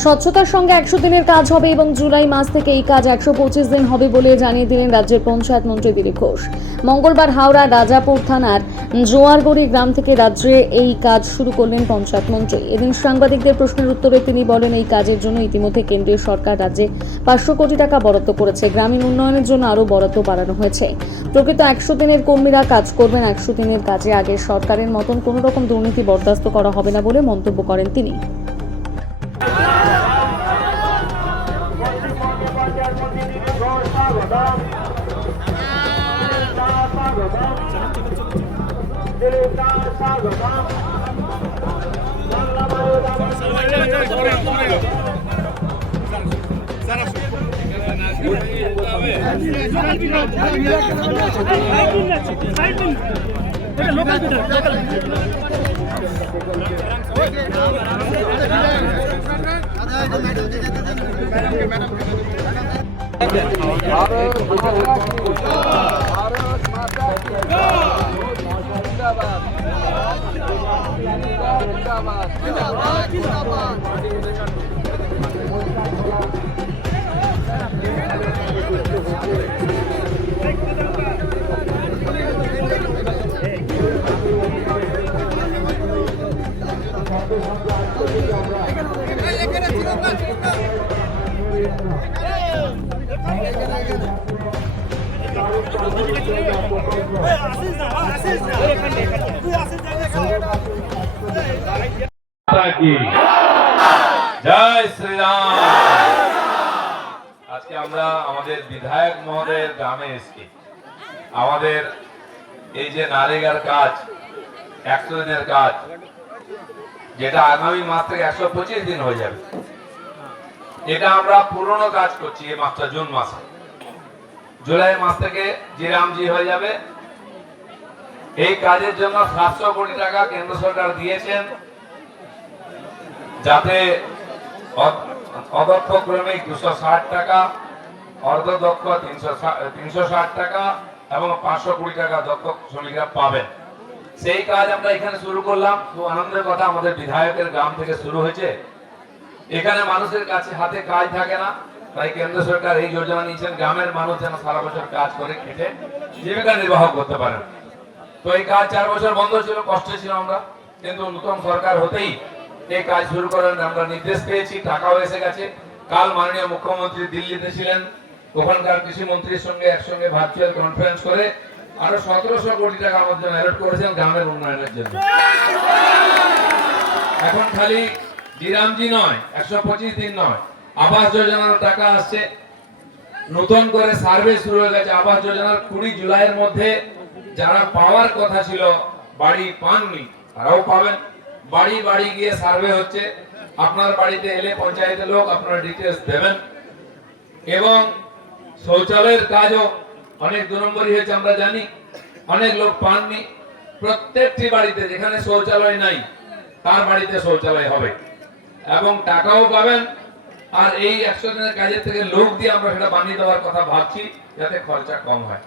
স্বচ্ছতার সঙ্গে 100 দিনের কাজ হবে এবং জুলাই মাস থেকে এই কাজ 125 দিন হবে বলে জানিয়ে দিলেন রাজ্যের পঞ্চায়েত মন্ত্রী দিলীপ ঘোষ। মঙ্গলবার হাওড়া রাজাপুর থানার জোয়ারগড়ি গ্রাম থেকে রাজ্যে এই কাজ শুরু করলেন পঞ্চায়েত মন্ত্রী। এদিন সাংবাদিকদের প্রশ্নের উত্তরে তিনি বলেন, এই কাজের জন্য ইতিমধ্যে কেন্দ্রীয় সরকার রাজ্যে 500 কোটি টাকা বরাদ্দ করেছে। গ্রামীণ উন্নয়নের জন্য আরও বরাদ্দ বাড়ানো হয়েছে। প্রকৃত 100 দিনের কর্মীরা কাজ করবেন। 100 দিনের কাজে আগের সরকারের মতন কোনো রকম দুর্নীতি বরদাস্ত করা হবে না বলে মন্তব্য করেন তিনি। জয় শ্রীরাম। আজকে আমরা আমাদের বিধায়ক মহোদয়ের গ্রামে এসেছি। আমাদের এই যে নারেগার কাজ, 100 দিনের কাজ, যেটা আগামী মাস থেকে 125 দিন হয়ে যাবে, এটা আমরা পুরনো কাজ করছি। এই মাসটা জুন মাসে, জুলাই মাস থেকে জিরামজি হয়ে যাবে। এই কাজের জন্য 700 কোটি টাকা কেন্দ্র সরকার দিয়েছেন, যাতে অদক্ষ ক্রমিক 260 টাকা, অর্ধদক্ষ 360 টাকা এবং 500 কোটি টাকা দক্ষ শ্রমিকরা পাবেন। সেই কাজ আমরা এখানে শুরু করলাম। খুব আনন্দের কথা, আমাদের বিধায়কের গ্রাম থেকে শুরু হয়েছে। এখানে মানুষের কাছে হাতে কাজ থাকে না, তাই কেন্দ্র সরকার এই যোজনা নিয়েছেন, গ্রামের মানুষ যেন সারা বছর কাজ করে খেটে জীবিকা নির্বাহ করতে পারেন। তো এই কাজ 4 বছর বন্ধ ছিল, কষ্টে ছিল আমরা, কিন্তু নতুন সরকার হতেই এই কাজ শুরু করেন। আমরা নির্দেশ পেয়েছি, টাকাও এসে গেছে। কাল মাননীয় মুখ্যমন্ত্রী দিল্লিতে ছিলেন, ওখানকার কৃষি মন্ত্রীর সঙ্গে একসঙ্গে ভার্চুয়াল কনফারেন্স করে আরো 1700 কোটি টাকা আমাদের জন্য অ্যালট করেছেন গ্রামের উন্নয়নের জন্য। এখন খালি জিরামজি নয়, 125 দিন নয়, আবাস যোজনার টাকা আসছে। নতুন করে সার্ভে শুরু হয়ে গেছে আবাস যোজনার। 20 জুলাইয়ের মধ্যে যারা পাওয়ার কথা ছিল, বাড়ি পাননি, তারাও পাবেন। বাড়ি বাড়ি গিয়ে সার্ভে হচ্ছে। আপনার বাড়িতে এলে পঞ্চায়েতের লোক আপনার ডিটেলস দেবেন। এবং শৌচালয়ের কাজও অনেক 2 নম্বরই হয়েছে, আমরা জানি। অনেক লোক পাননি। প্রত্যেকটি বাড়িতে যেখানে শৌচালয় নাই, তার বাড়িতে শৌচালয় হবে এবং টাকাও পাবেন। আর এই 100 দিনের কাজের থেকে লোক দিয়ে আমরা সেটা বানিয়ে দেওয়ার কথা ভাবছি, যাতে খরচা কম হয়।